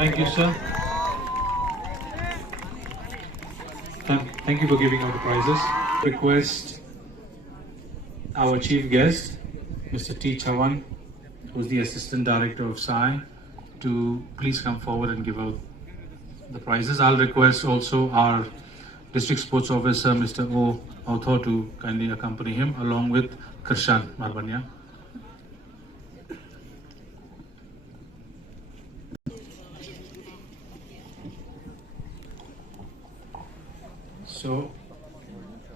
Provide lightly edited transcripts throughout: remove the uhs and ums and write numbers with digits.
Thank you, sir. Thank you for giving out the prizes. Request our chief guest, Mr. T. Chavan, who's the Assistant Director of SAI, to please come forward and give out the prizes. I'll request also our District Sports Officer, Mr. O. Author, to kindly accompany him, along with Kirshan Marbanya. So,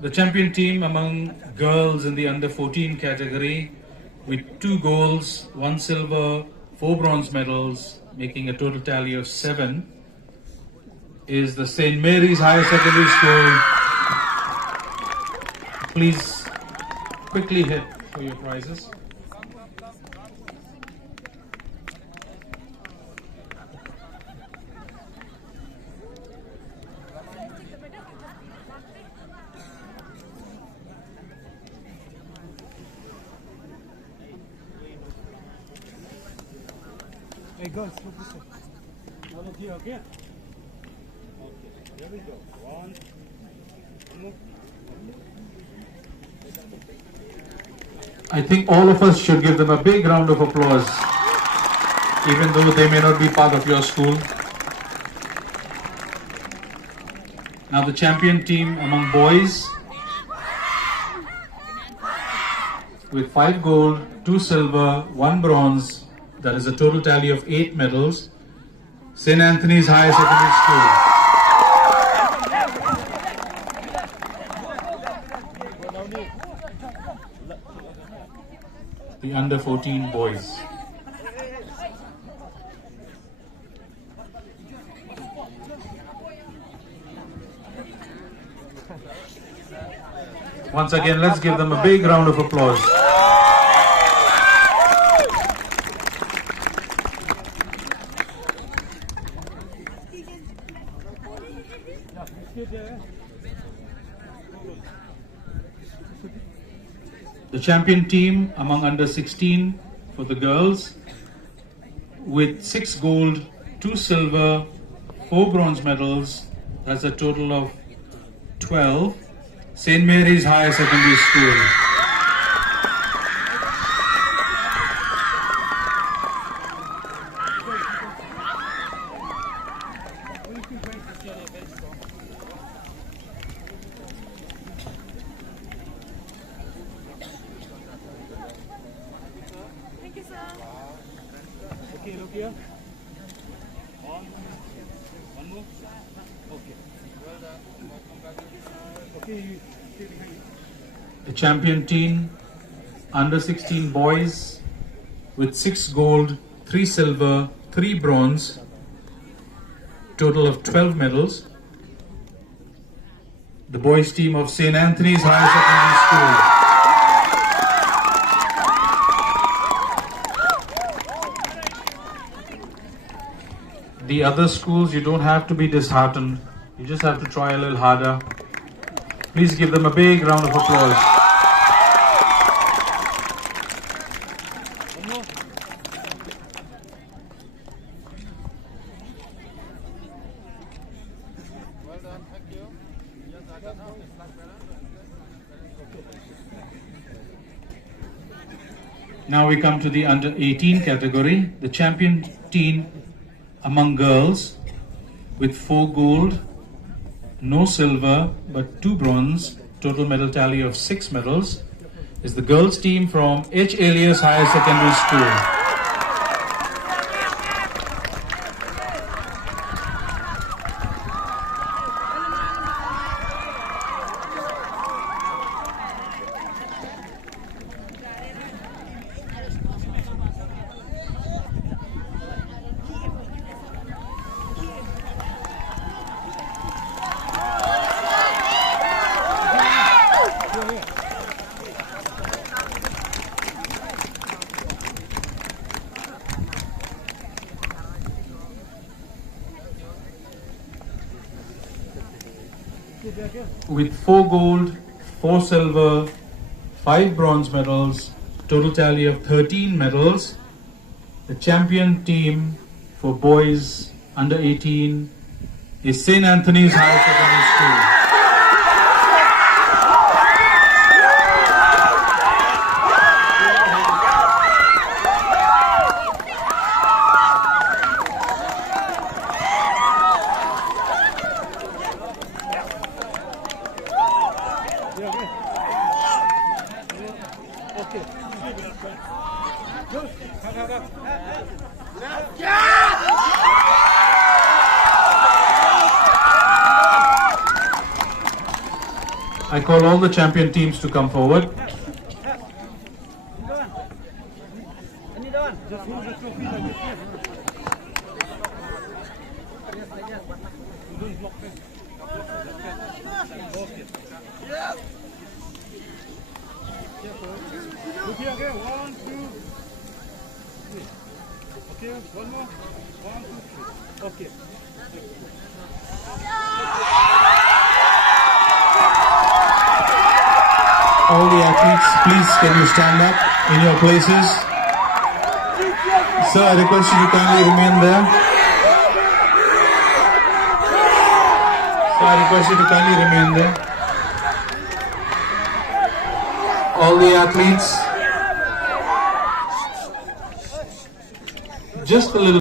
the champion team among girls in the under 14 category, with 2 golds, 1 silver, 4 bronze medals, making a total tally of 7, is the St. Mary's Higher Secondary School. Please quickly hit for your prizes. Hey girls, look this way. One look here, okay? Okay, there we go. One more. I think all of us should give them a big round of applause, even though they may not be part of your school. Now the champion team among boys, with 5 gold, 2 silver, 1 bronze, that is a total tally of 8 medals, St. Anthony's Higher Secondary School. The under 14 boys. Once again, let's give them a big round of applause. The champion team among under 16 for the girls, with 6 gold, 2 silver, 4 bronze medals, that's a total of 12, St. Mary's Higher Secondary School. Thank you, sir. Okay, look here. One more. Okay. Well done. Okay, you stay behind. The champion team, under 16 boys, with 6 gold, 3 silver, 3 bronze, total of 12 medals. The boys team of St. Anthony's Higher Secondary School. The other schools, you don't have to be disheartened. You just have to try a little harder. Please give them a big round of applause. One more. Well done, thank you. Now we come to the under 18 category. The champion team among girls, with 4 gold, no silver, but 2 bronze, total medal tally of 6 medals, is the girls team from H. Elias Higher Secondary School. With 4 gold, 4 silver, 5 bronze medals, total tally of 13 medals, the champion team for boys under 18 is St. Anthony's Higher Secondary School. Okay. Good. Come. I call all the champion teams to come forward. Just hold the trophy like this. Don't block it. Okay. Look here again. 1, 2, 3. Okay, one more. 1, 2, 3. Okay. All the athletes, please can you stand up in your places? Sir, I request you to kindly remain there. Sir, I request you to kindly remain there. All the athletes, just a little